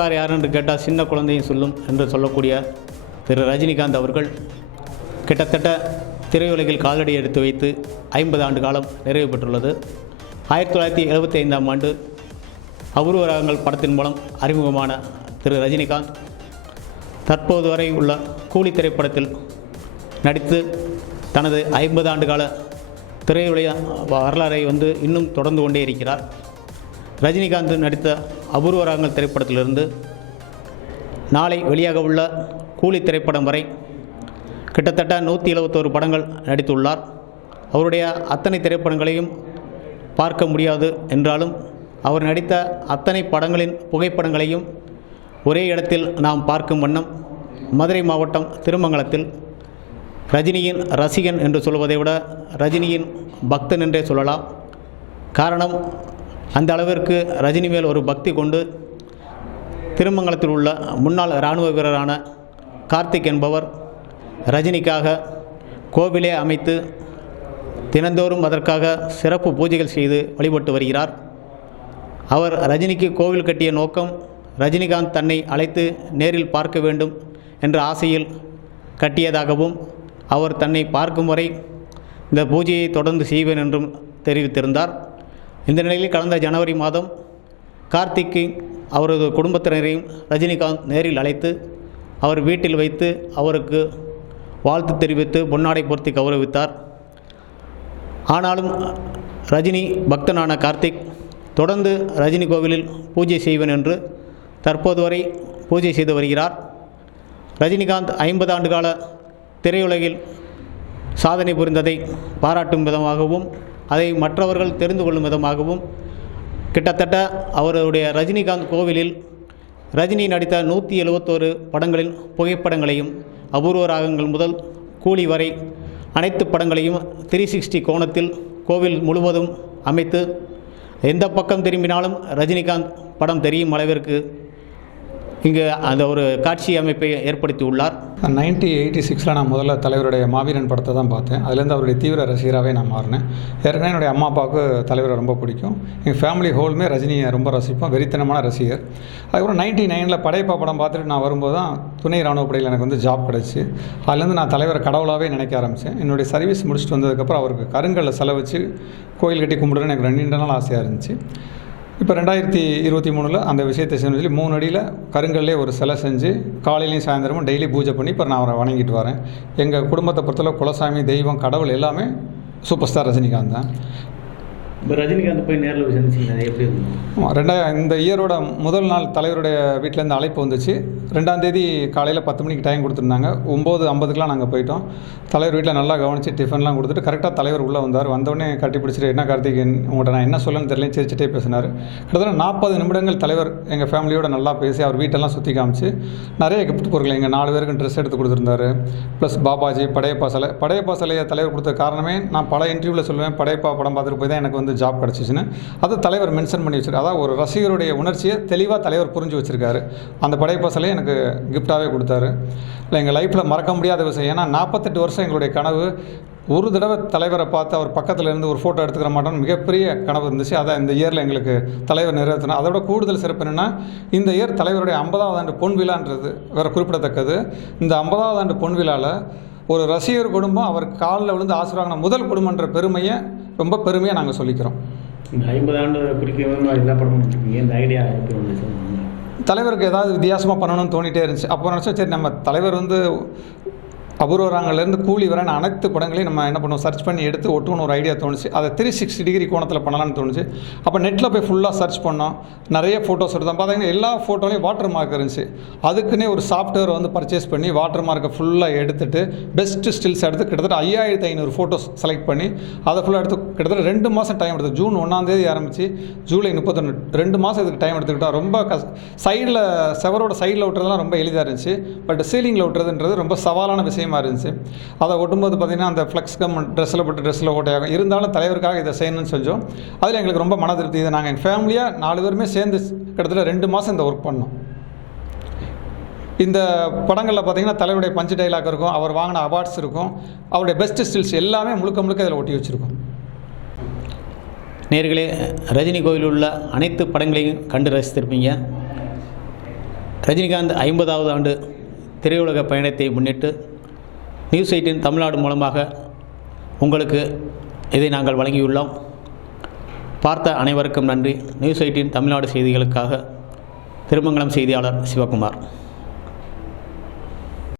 Sir யார் என்று கேட்டால் சின்ன குழந்தையும் சொல்லும் என்று சொல்லக்கூடிய திரு ரஜினிகாந்த் அவர்கள் கிட்டத்தட்ட திரையுலகில் காலடி எடுத்து வைத்து 50 ஆண்டு காலம் நிறைவு பெற்றுள்ளது. 1975ஆம் ஆண்டு அபூர்வ ராகங்கள் படத்தின் மூலம் அறிமுகமான திரு ரஜினிகாந்த் தற்போது வரை உள்ள கூலி திரைப்படத்தில் நடித்து தனது 50 ஆண்டு கால திரையுலக வரலாறை இன்னும் தொடர்ந்து கொண்டே இருக்கிறார். ரஜினிகாந்த் நடித்த அபூர்வ ராகங்கள் திரைப்படத்திலிருந்து நாளை வெளியாக உள்ள கூலி திரைப்படம் வரை கிட்டத்தட்ட 171 படங்கள் நடித்துள்ளார். அவருடைய அத்தனை திரைப்படங்களையும் பார்க்க முடியாது என்றாலும் அவர் நடித்த அத்தனை படங்களின் புகைப்படங்களையும் ஒரே இடத்தில் நாம் பார்க்கும் வண்ணம் மதுரை மாவட்டம் திருமங்கலத்தில் ரஜினியின் ரசிகன் என்று சொல்வதை விட ரஜினியின் பக்தன் என்றே சொல்லலாம். காரணம், அந்த அளவிற்கு ரஜினி மேல் ஒரு பக்தி கொண்டு திருமங்கலத்தில் உள்ள முன்னாள் இராணுவ வீரரான கார்த்திக் என்பவர் ரஜினிக்காக கோவிலே அமைத்து தினந்தோறும் அதற்காக சிறப்பு பூஜைகள் செய்து வழிபட்டு வருகிறார். அவர் ரஜினிக்கு கோவில் கட்டிய நோக்கம் ரஜினிகாந்த் தன்னை அழைத்து நேரில் பார்க்க வேண்டும் என்ற ஆசையில் கட்டியதாகவும் அவர் தன்னை பார்க்கும் வரை இந்த பூஜையை தொடர்ந்து செய்வேன் என்றும் தெரிவித்திருந்தார். இந்த நிலையில் கடந்த ஜனவரி மாதம் கார்த்திக்கு அவரது குடும்பத்தினரையும் ரஜினிகாந்த் நேரில் அழைத்து அவர் வீட்டில் வைத்து அவருக்கு வாழ்த்து தெரிவித்து பொன்னாடை பொருத்தி கௌரவித்தார். ஆனாலும் ரஜினி பக்தனான கார்த்திக் தொடர்ந்து ரஜினி கோவிலில் பூஜை செய்வேன் என்று தற்போது வரை பூஜை செய்து வருகிறார். ரஜினிகாந்த் 50 ஆண்டு கால திரையுலகில் சாதனை புரிந்ததை பாராட்டும் விதமாகவும் அதை மற்றவர்கள் தெரிந்து கொள்ளும் விதமாகவும் கிட்டத்தட்ட அவருடைய ரஜினிகாந்த் கோவிலில் ரஜினி நடித்த 171 படங்களின் புகைப்படங்களையும் அபூர்வ ராகங்கள் முதல் கூலி வரை அனைத்து படங்களையும் 360 கோணத்தில் கோவில் முழுவதும் அமைத்து எந்த பக்கம் திரும்பினாலும் ரஜினிகாந்த் படம் தெரியும் அளவிற்கு இங்கு அந்த ஒரு காட்சி அமைப்பை ஏற்படுத்தி உள்ளார். 1986 நான் முதல்ல தலைவருடைய மாவீரன் படத்தை தான் பார்த்தேன். அதுலேருந்து அவருடைய தீவிர ரசிகராகவே நான் மாறினேன். ஏற்கனவே என்னுடைய அம்மா அப்பாவுக்கு தலைவரை ரொம்ப பிடிக்கும். எங்கள் ஃபேமிலி ஹோலுமே ரஜினியை ரொம்ப ரசிப்போம், வெறித்தனமான ரசிகர். அதுக்கப்புறம் 99ல் படையப்பா படம் பார்த்துட்டு நான் வரும்போது தான் துணை இராணுவப்படையில் எனக்கு ஜாப் கிடச்சி. அதுலேருந்து நான் தலைவரை கடவுளாகவே நினைக்க ஆரம்பித்தேன். என்னுடைய சர்வீஸ் முடிச்சுட்டு வந்ததுக்கப்புறம் அவருக்கு கருங்கல்ல செலவச்சு கோயில் கட்டி கும்பிடுறேன்னு எனக்கு 2 நாள் ஆசையாக இருந்துச்சு. இப்போ 2023 அந்த விஷயத்தை செஞ்சு 3 அடியில் கருங்கல்லே ஒரு சிலை செஞ்சு காலையிலையும் சாயந்தரமும் டெய்லி பூஜை பண்ணி இப்போ நான் அவரை வணங்கிட்டு வரேன். எங்கள் குடும்பத்தை பொறுத்தளவு குலசாமி, தெய்வம், கடவுள் எல்லாமே சூப்பர் ஸ்டார் ரஜினிகாந்த் தான். இப்போ ரஜினிகாந்த் போய் நேரில் சந்திச்சிங்க எப்படி? இந்த இயரோட முதல் நாள் தலைவருடைய வீட்டிலேருந்து அழைப்பு வந்துச்சு. 2ஆம் தேதி காலையில் 10 மணிக்கு டைம் கொடுத்துருந்தாங்க. 9:50க்குலாம் நாங்கள் போயிட்டோம். தலைவர் வீட்டில் நல்லா கவனித்து டிஃபன்லாம் கொடுத்துட்டு கரெக்டாக தலைவர் உள்ளே வந்தார். வந்தோடனே கட்டி பிடிச்சிட்டு என்ன கார்த்திக் உங்கள்கிட்ட நான் என்ன சொல்லணும்னு தெரியல சிரிச்சிட்டே பேசினார். கிட்டத்தட்ட 40 நிமிடங்கள் தலைவர் எங்கள் ஃபேமிலியோட நல்லா பேசி அவர் வீட்டெல்லாம் சுற்றி காமிச்சு நிறைய கிஃப்ட் பொருட்கள் எங்கள் 4 பேருக்கு ட்ரெஸ் எடுத்து கொடுத்துருந்தாரு. ப்ளஸ் பாபாஜி, படையப்பா சிலையை தலைவர் கொடுத்த காரணமே நான் பல இன்டர்வியூவில் சொல்லுவேன், படையப்பா படம் பார்த்துட்டு போய் தான் எனக்கு ஜாப் கிடச்சிச்சுன்னு. அது தலைவர் மென்ஷன் பண்ணி வச்சிருக்காரு. அதாவது ஒரு ரசிகருடைய உணர்ச்சியை தெளிவாக தலைவர் புரிஞ்சு வச்சிருக்காரு. அந்த படையப்பா சிலையை எனக்கு கிஃப்டாகவே கொடுத்தாரு. இல்லை எங்கள் லைஃப்பில் மறக்க முடியாத விஷயம். ஏன்னா 48 வருஷம் எங்களுடைய கனவு ஒரு தடவை தலைவரை பார்த்து அவர் பக்கத்தில் இருந்து ஒரு ஃபோட்டோ எடுத்துக்கிற மாட்டோம்னு மிகப்பெரிய கனவு இருந்துச்சு. அதை இந்த இயரில் எங்களுக்கு தலைவர் நிறைவேற்றினா. அதோட கூடுதல் சிறப்பு என்னென்னா இந்த இயர் தலைவருடைய 50வது ஆண்டு பொன் விழான்றது வேறு குறிப்பிடத்தக்கது. இந்த 50வது ஆண்டு பொன் விழாவில் ஒரு ரசிகர் குடும்பம் அவர் காலில் விழுந்து ஆசீர்வாதம் முதல் குடும்பன்ற பெருமையை ரொம்ப பெருமையாக நாங்கள் சொல்லிக்கிறோம். இந்த 50 ஆண்டு குறிக்க எல்லா படமும் இந்த ஐடியா எப்படி வந்துச்சு? தலைவருக்கு ஏதாவது வித்தியாசமாக பண்ணணும்னு தோணிகிட்டே இருந்துச்சு. அப்போ நினச்சா சரி நம்ம தலைவர் அபூர்வ ராகங்கள்லேருந்து கூலி வரான அனைத்து படங்களையும் நம்ம என்ன பண்ணுவோம் சர்ச் பண்ணி எடுத்து ஒட்டுன்னு ஒரு ஐடியா தோணுச்சு. அதை 360 டிகிரி கோணத்தில் பண்ணலான்னு தோணுச்சு. அப்போ நெட்டில் போய் ஃபுல்லாக சர்ச் பண்ணோம். நிறைய ஃபோட்டோஸ் எடுத்தோம். பார்த்தீங்கன்னா எல்லா ஃபோட்டோலையும் வாட்டர் மார்க் இருந்துச்சு. அதுக்குன்னே ஒரு சாஃப்ட்வேர் பர்ச்சேஸ் பண்ணி வாட்டர் மார்க்கை ஃபுல்லாக எடுத்துகிட்டு பெஸ்ட்டு ஸ்டில்ஸ் எடுத்து கிட்டத்தட்ட 5500 ஃபோட்டோஸ் செலக்ட் பண்ணி அதை ஃபுல்லாக எடுத்து கிட்டத்தட்ட 2 மாதம் டைம் எடுத்து ஜூன் 1ஆம் தேதி ஆரம்பித்து ஜூலை 31 2 மாதம் இதுக்கு டைம் எடுத்துக்கிட்டோம். ரொம்ப சைடில் செவரோட சைடில் விட்டுறதுலாம் ரொம்ப எளிதாக இருந்துச்சு. பட் சீலிங்கில் விட்டுறதுன்றது ரொம்ப சவாலான விஷயம் இருந்துச்சு. அதை ஒட்டும்போது பார்த்தீங்கன்னா அந்த ஃப்ளெக்ஸ் கம் ட்ரெஸ்ஸில் ஓட்டையாகும். இருந்தாலும் தலைவருக்காக இதை செய்யணும்னு செஞ்சோம். அதில் எங்களுக்கு ரொம்ப மன திருப்தி. இதை நாங்கள் எங்கள் ஃபேமிலியாக 4 பேருமே சேர்ந்து கிட்டத்தட்ட 2 மாதம் இந்த ஒர்க் பண்ணோம். இந்த படங்களில் பார்த்தீங்கன்னா தலைவருடைய பஞ்சு டைலாக் இருக்கும், அவர் வாங்கின அவார்ட்ஸ் இருக்கும், அவருடைய பெஸ்ட் ஸ்டில்ஸ் எல்லாமே முழுக்க இதில் ஒட்டி வச்சுருக்கோம். நேர்களே, ரஜினி கோவில் உள்ள அனைத்து படங்களையும் கண்டு ரசித்திருப்பீங்க. ரஜினிகாந்த் 50வது ஆண்டு திரையுலக பயணத்தை முன்னிட்டு நியூஸ் 18 தமிழ்நாடு மூலமாக உங்களுக்கு இதை நாங்கள் வழங்கியுள்ளோம். பார்த்த அனைவருக்கும் நன்றி. நியூஸ் 18 தமிழ்நாடு செய்திகளுக்காக திருமங்கலம் செய்தியாளர் சிவகுமார்.